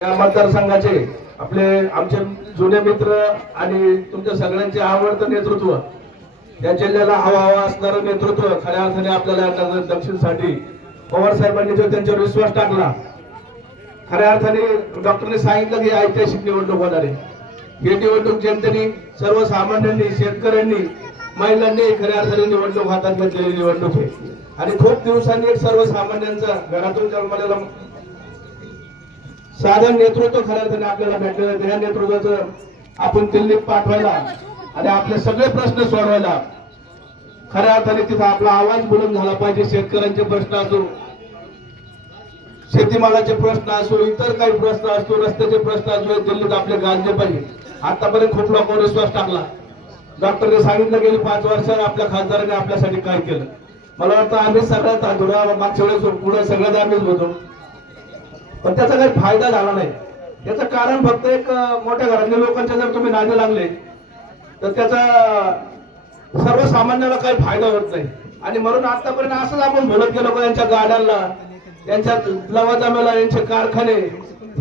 या मतदारसंघाचे आपले आमचे जुने मित्र आणि तुमच्या सगळ्यांचे आवडतं नेतृत्व, या जिल्ह्याला हवा हवा असणारं नेतृत्व खऱ्या अर्थाने आपल्याला दक्षिणसाठी पवार साहेबांनी जो त्यांच्यावर विश्वास टाकला, खऱ्या अर्थाने डॉक्टरने सांगितलं की ऐतिहासिक निवडणूक होणार आहे. ही निवडणूक जनतेने, सर्वसामान्यांनी, शेतकऱ्यांनी, महिलांनी खऱ्या अर्थाने निवडणूक हातात घेतलेली निवडणूक आहे. आणि खूप दिवसांनी एक सर्वसामान्यांचा घरातून जन्मलेला साधन नेतृत्व खऱ्या अर्थाने आपल्याला भेटलं. या नेतृत्वाचं आपण दिल्लीत पाठवायला आणि आपले सगळे प्रश्न सोडवायला खऱ्या अर्थाने तिथं आपला आवाज बुलंद झाला पाहिजे. शेतकऱ्यांचे प्रश्न असो, शेतीमालाचे प्रश्न असो, इतर काही प्रश्न असतो, रस्त्याचे प्रश्न असो, दिल्लीत आपले गाजले पाहिजे. आतापर्यंत खूप लोकांवर विश्वास टाकला. डॉक्टरने सांगितलं गेली 5 वर्षात आपल्या खासदारांनी आपल्यासाठी काय केलं. मला वाटतं आम्ही सगळ्यात अधुरा, मागच्या वेळेस पुढे सगळ्यात आम्हीच होतो, पण त्याचा काही फायदा झाला नाही. त्याचं कारण फक्त एक, मोठ्या घरातल्या लोकांच्या जर तुम्ही नादी लागले तर त्याचा सर्वसामान्याला काही फायदा होत नाही. आणि म्हणून आतापर्यंत असंच आपण बोलत गेलो की यांच्या गाड्यांना, यांच्या लवाजम्याला, यांचे कारखाने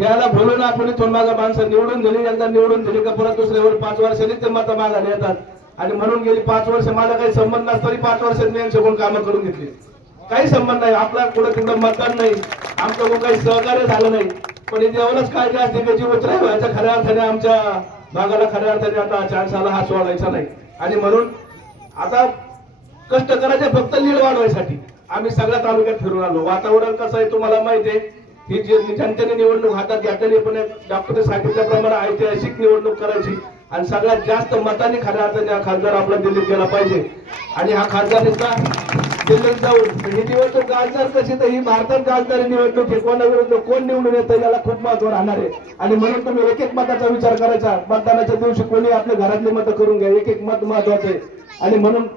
याला बोलून आपण इथून माझा माणसं निवडून दिली, यंदा निवडून दिली का परत दुसऱ्यावर 5 वर्षांनी ते मत मागायला येतात. आणि म्हणून गेली 5 वर्ष माझा काही संबंध नसताना 5 वर्षात मी यांच्याकडून कामं करून घेतली. काही संबंध नाही, आपला कुठं तिकडं मतदान नाही, आमचं काही सहकार्य झालं नाही. पण इथे एवढंच काळजी असते की जीव उतराय व्हायचा. खऱ्या अर्थाने आमच्या भागाला खऱ्या अर्थाने आता चान्स आला, हा सोडायचा नाही. आणि म्हणून आता कष्ट करायचे फक्त लीड वाढवायसाठी आम्ही सगळ्या तालुक्यात फिरून आलो. वातावरण कसं आहे तुम्हाला माहिती आहे. ही जनतेने निवडणूक हातात घेतलेली, पण डॉक्टरने सांगितल्याप्रमाणे ऐतिहासिक निवडणूक करायची आणि सगळ्यात जास्त मतांनी खऱ्या अर्थाने हा खासदार आपला दिल्लीत गेला पाहिजे. आणि हा खासदार नुसता दिल्लीत जाऊन ही निवडणूक गाजणार कशी, तर ही भारतात गाजणारी निवडणूक आहे. कोणाविरुद्ध कोण निवडून येतं याला खूप महत्व राहणार आहे. आणि म्हणून तुम्ही एक एक मताचा विचार करायचा. मतदानाच्या दिवशी कोणी आपल्या घरातली मतं करून घ्या, एक एक मत महत्वाचं आहे. आणि म्हणून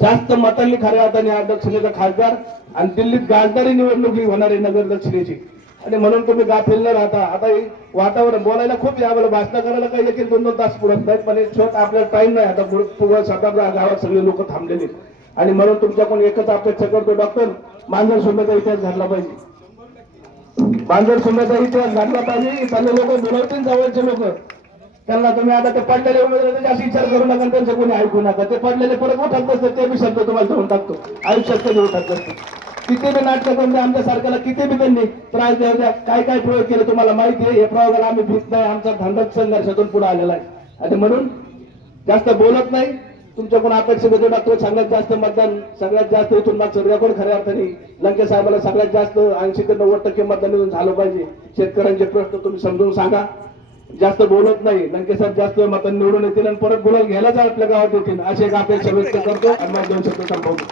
जास्त मतांनी खऱ्या अर्थाने हा दक्षिणेचा खासदार आणि दिल्लीत गाजणारी निवडणूक ही होणार आहे नगर दक्षिणेची. आणि म्हणून तुम्ही गाफील न राहता. आता हे वातावरण बोलायला खूप यावं, भाषण करायला काही देखील 2-2 तास पुरत नाहीत, पण एक छोट आपल्याला टाइम नाही. आता पुढे स्वतः गावात सगळे लोक थांबलेले. आणि म्हणून तुमच्याकडून एकच अपेक्षा करतो, डॉक्टर मांजर सोन्याचा इतिहास घडला पाहिजे. मांजर सोन्याचा इतिहास घडला पाहिजे. त्यांना लोक मिळवतील, जवळचे लोक, त्यांना तुम्ही आता ते पडलेले उमेदवार जास्त विचार करू नका, त्यांचं कोणी ऐकू नका. ते पडलेले परत उठत नसते, ते बी शब्द तुम्हाला देऊन टाकतो. आयुष्यात कधी उठत नसते. किती बी नाटक करून द्या, आमच्या सारख्याला किती बी त्यांनी त्रास द्याव द्या, काय काय प्रयोग केले तुम्हाला माहिती आहे. हे प्रयोगाला आम्ही भीत नाही, आमचा धंदाच संघर्षातून पुढे आलेला आहे. आणि म्हणून जास्त बोलत नाही. तुमच्याकडून अपेक्षित होते डॉक्टर सगळ्यात जास्त मतदान, सगळ्यात जास्त इथून मागचं रेकॉर्ड खऱ्या अर्थाने लंके साहेबांना सगळ्यात जास्त 80 ते 90% मतदान इथून झालं पाहिजे. शेतकऱ्यांचे प्रश्न तुम्ही समजून सांगा. जास्त बोलत नाही, लंके साहेब जास्त मतांनी निवडून येतील आणि परत गुलाल घ्यायलाच आपल्या गावात येतील, अशी एक अपेक्षा व्यक्त करतो. आणि मग 2 शब्द संपवतो.